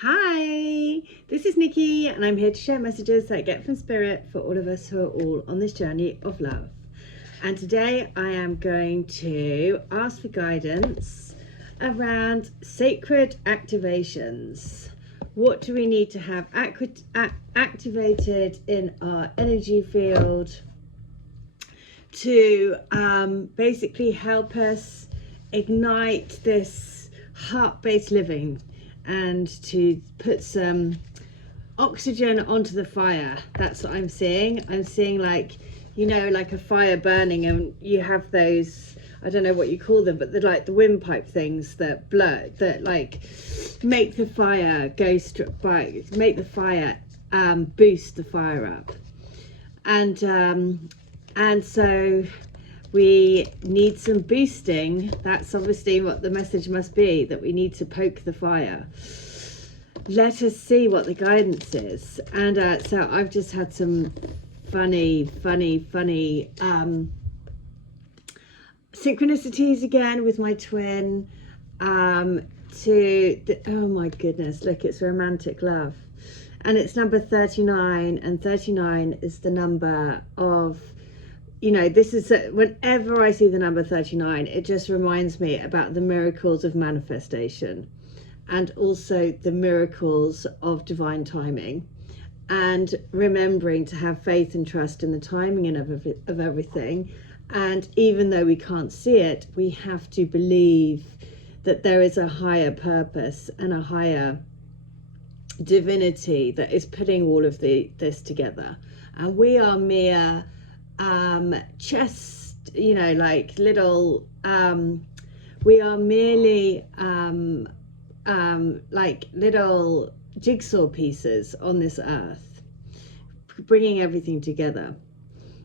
Hi, this is Nikki and I'm here to share messages that I get from Spirit for all of us who are all on this journey of love. And today I am going to ask for guidance around sacred activations. What do we need to have activated in our energy field to basically help us ignite this heart-based living and to put some oxygen onto the fire? That's what I'm seeing. I'm seeing, like, you know, like a fire burning, and you have those, I don't know what you call them, but they're like the windpipe things that blow, that like make the fire make the fire boost the fire up. And so we need some boosting. That's obviously what the message must be, that we need to poke the fire. Let us see what the guidance is. And so I've just had some funny synchronicities again with my twin. Oh my goodness, look, it's romantic love. And it's number 39, and 39 is the number of, you know, this is whenever I see the number 39, it just reminds me about the miracles of manifestation and also the miracles of divine timing, and remembering to have faith and trust in the timing and of everything. And even though we can't see it, we have to believe that there is a higher purpose and a higher divinity that is putting all of this together. And we are mere you know, like little we are merely like little jigsaw pieces on this earth, bringing everything together.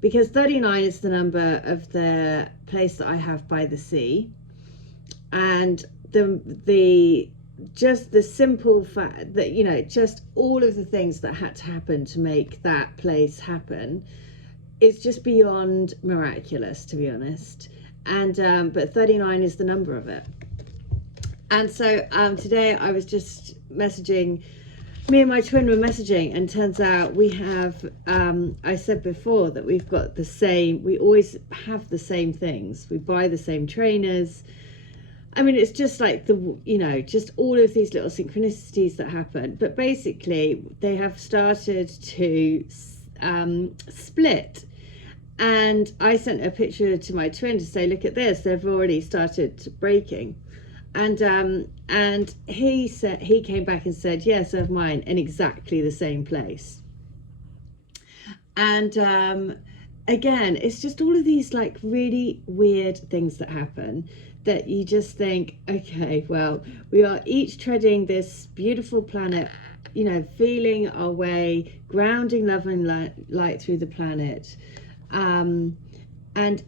Because 39 is the number of the place that I have by the sea, and just the simple fact that, you know, just all of the things that had to happen to make that place happen is just beyond miraculous, to be honest. And but 39 is the number of it. And so today I was just messaging, me and my twin were messaging, and turns out we have, I said before that we've got the same, we always have the same things. We buy the same trainers. I mean, it's just like you know, just all of these little synchronicities that happen. But basically, they have started to split. And I sent a picture to my twin to say, look at this, they've already started breaking. And he said, he came back and said, yes, of mine, in exactly the same place. And again, it's just all of these like really weird things that happen, that you just think, okay, well, we are each treading this beautiful planet, you know, feeling our way, grounding love and light through the planet. And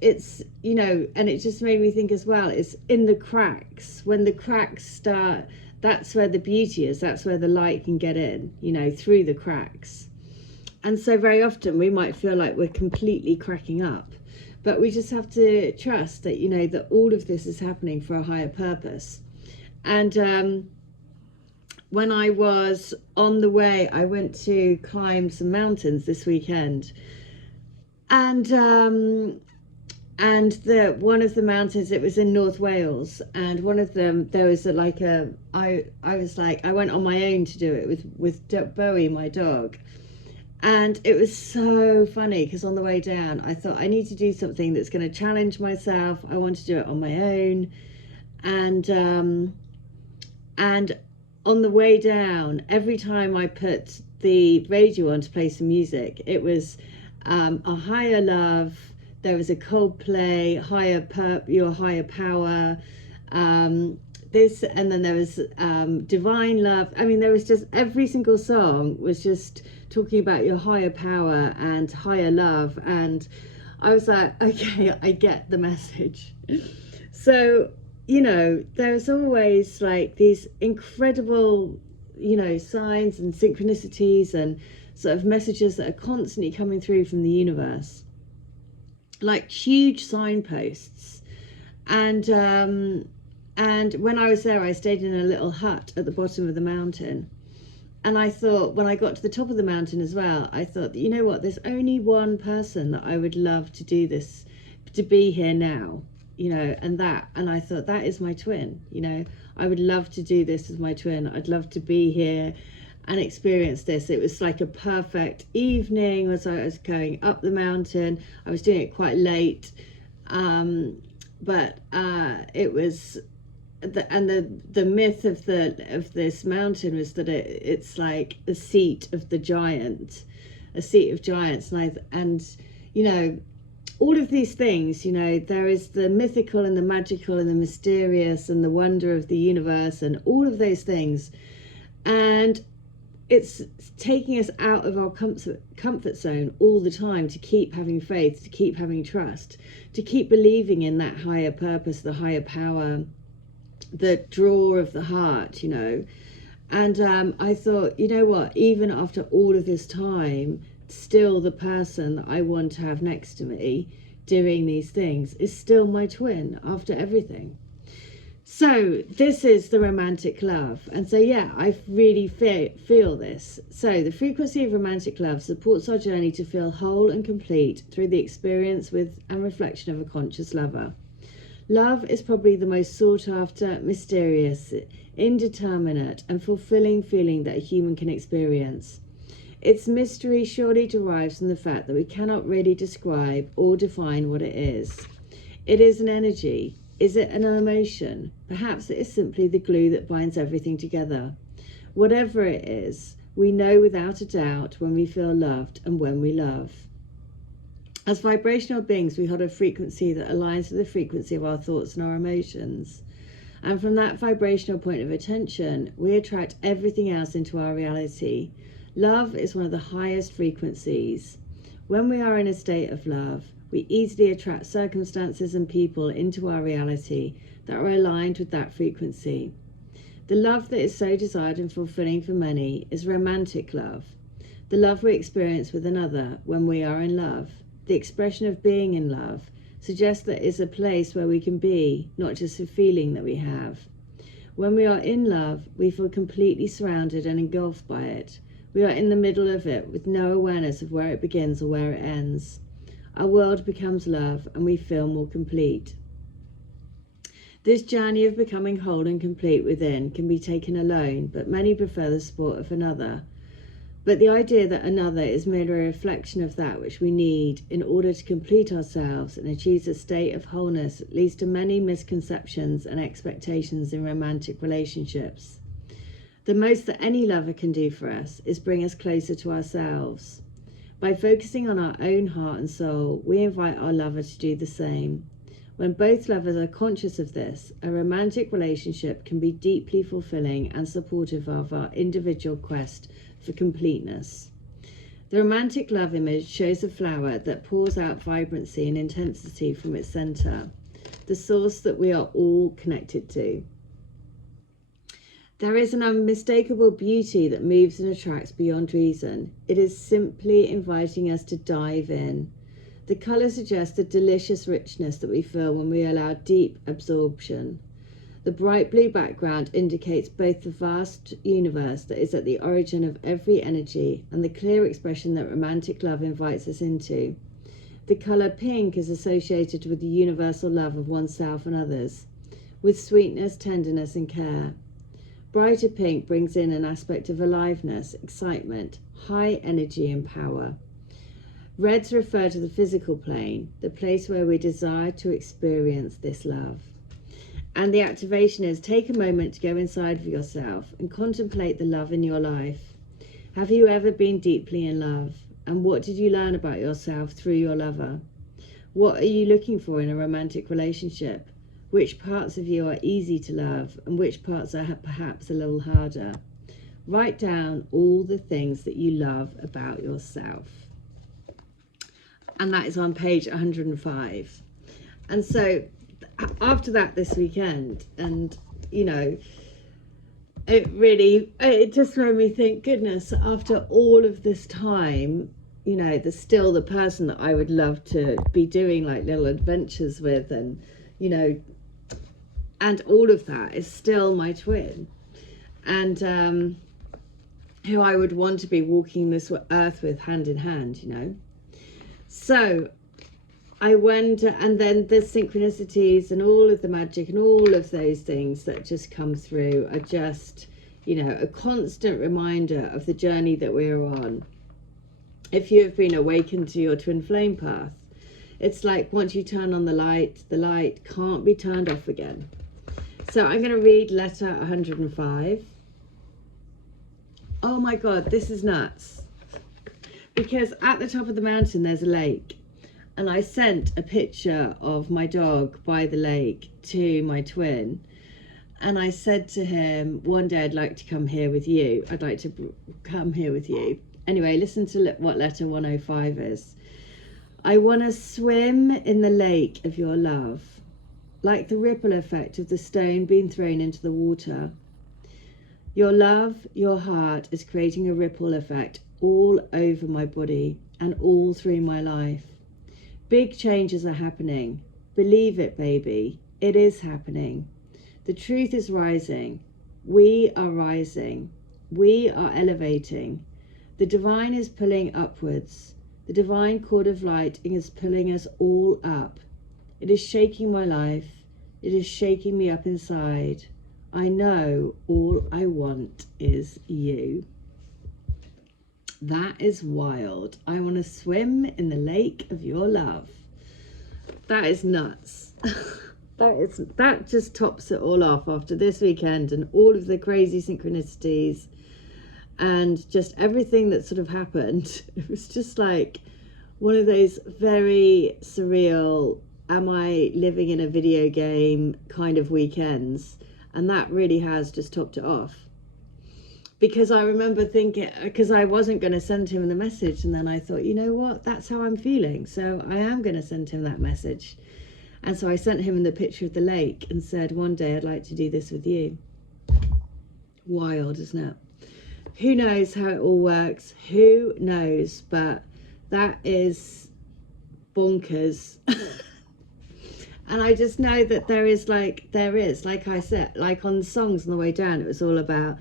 it's, you know, and it just made me think as well, it's in the cracks. When the cracks start, that's where the beauty is. That's where the light can get in, you know, through the cracks. And so very often we might feel like we're completely cracking up, but we just have to trust that, you know, that all of this is happening for a higher purpose. And when I was on the way, I went to climb some mountains this weekend. And one of the mountains, it was in North Wales, and one of them, there was I was like, I went on my own to do it with Bowie, my dog. And it was so funny, because on the way down, I thought I need to do something that's going to challenge myself. I want to do it on my own. And on the way down, every time I put the radio on to play some music, it was a higher love. There was a Coldplay, your higher power, this, and then there was divine love. I mean, there was just, every single song was just talking about your higher power and higher love. And I was like, okay, I get the message. So, you know, there's always like these incredible, you know, signs and synchronicities and sort of messages that are constantly coming through from the universe, like huge signposts. And when I was there, I stayed in a little hut at the bottom of the mountain, And I thought, when I got to the top of the mountain as well, I thought, you know what, there's only one person that I would love to do this, to be here now, and I thought, that is my twin. I would love to do this with my twin. I'd love to be here and experience this. It was like a perfect evening as I was going up the mountain. I was doing it quite late, but it was. The myth of this mountain was that it's like a seat of giants, and all of these things, there is the mythical and the magical and the mysterious and the wonder of the universe and all of those things, and it's taking us out of our comfort zone all the time, to keep having faith, to keep having trust, to keep believing in that higher purpose, the higher power, the draw of the heart, and I thought, you know what, even after all of this time, still the person that I want to have next to me doing these things is still my twin after everything. So this is the romantic love, and so I really feel this. So the frequency of romantic love supports our journey to feel whole and complete through the experience with and reflection of a conscious lover. Love is probably the most sought after, mysterious, indeterminate and fulfilling feeling that a human can experience. Its mystery surely derives from the fact that we cannot really describe or define what it is. It is an energy. Is it an emotion? Perhaps it is simply the glue that binds everything together. Whatever it is, we know without a doubt when we feel loved and when we love. As vibrational beings, we hold a frequency that aligns with the frequency of our thoughts and our emotions. And from that vibrational point of attention, we attract everything else into our reality. Love is one of the highest frequencies. When we are in a state of love, we easily attract circumstances and people into our reality that are aligned with that frequency. The love that is so desired and fulfilling for many is romantic love. The love we experience with another when we are in love. The expression of being in love suggests that it's a place where we can be, not just a feeling that we have. When we are in love, we feel completely surrounded and engulfed by it. We are in the middle of it with no awareness of where it begins or where it ends. Our world becomes love and we feel more complete. This journey of becoming whole and complete within can be taken alone, but many prefer the support of another. But the idea that another is merely a reflection of that which we need in order to complete ourselves and achieve a state of wholeness leads to many misconceptions and expectations in romantic relationships. The most that any lover can do for us is bring us closer to ourselves. By focusing on our own heart and soul, we invite our lover to do the same. When both lovers are conscious of this, a romantic relationship can be deeply fulfilling and supportive of our individual quest for completeness. The romantic love image shows a flower that pours out vibrancy and intensity from its center, the source that we are all connected to. There is an unmistakable beauty that moves and attracts beyond reason. It is simply inviting us to dive in. The colours suggest the delicious richness that we feel when we allow deep absorption. The bright blue background indicates both the vast universe that is at the origin of every energy and the clear expression that romantic love invites us into. The colour pink is associated with the universal love of oneself and others, with sweetness, tenderness and care. Brighter pink brings in an aspect of aliveness, excitement, high energy and power. Reds refer to the physical plane, the place where we desire to experience this love. And the activation is, take a moment to go inside of yourself and contemplate the love in your life. Have you ever been deeply in love? And what did you learn about yourself through your lover? What are you looking for in a romantic relationship? Which parts of you are easy to love and which parts are perhaps a little harder? Write down all the things that you love about yourself. And that is on page 105. And so after that this weekend, and it just made me think, goodness, after all of this time, there's still the person that I would love to be doing like little adventures with, and and all of that is still my twin. And who I would want to be walking this earth with hand in hand, you know. So I wonder, and then the synchronicities and all of the magic and all of those things that just come through are just, you know, a constant reminder of the journey that we're on. If you have been awakened to your twin flame path, it's like once you turn on the light can't be turned off again. So I'm going to read letter 105. Oh my God, this is nuts. Because at the top of the mountain, there's a lake. And I sent a picture of my dog by the lake to my twin. And I said to him, one day I'd like to come here with you. I'd like to come here with you. Anyway, listen to what letter 105 is. I want to swim in the lake of your love, like the ripple effect of the stone being thrown into the water. Your love, your heart is creating a ripple effect all over my body and all through my life. Big changes are happening. Believe it, baby. It is happening. The truth is rising. We are rising. We are elevating. The divine is pulling upwards. The divine cord of light is pulling us all up. It is shaking my life. It is shaking me up inside. I know all I want is you. That is wild. I want to swim in the lake of your love. That is nuts. That just tops it all off after this weekend and all of the crazy synchronicities and just everything that sort of happened. It was just like one of those very surreal, am I living in a video game kind of weekends? And that really has just topped it off. Because I remember thinking, because I wasn't going to send him the message, and then I thought, you know what, that's how I'm feeling, so I am going to send him that message. And so I sent him the picture of the lake and said, one day I'd like to do this with you. Wild, isn't it? Who knows how it all works? Who knows? But that is bonkers. And I just know that there is, like I said, like on the songs on the way down, it was all about,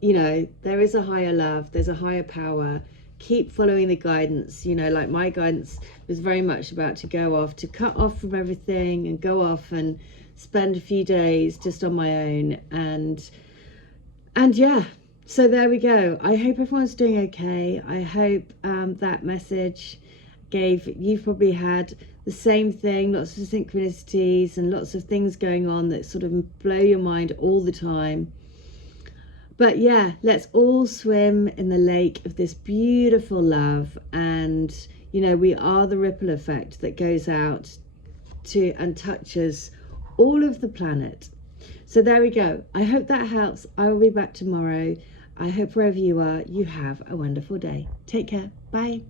you know, there is a higher love, there's a higher power. Keep following the guidance. You know, like my guidance was very much about to go off, to cut off from everything and go off and spend a few days just on my own. And yeah, so there we go. I hope everyone's doing okay. I hope that message you've probably had the same thing, lots of synchronicities and lots of things going on that sort of blow your mind all the time. But yeah, let's all swim in the lake of this beautiful love. And, you know, we are the ripple effect that goes out to and touches all of the planet. So there we go. I hope that helps. I will be back tomorrow. I hope wherever you are, you have a wonderful day. Take care. Bye.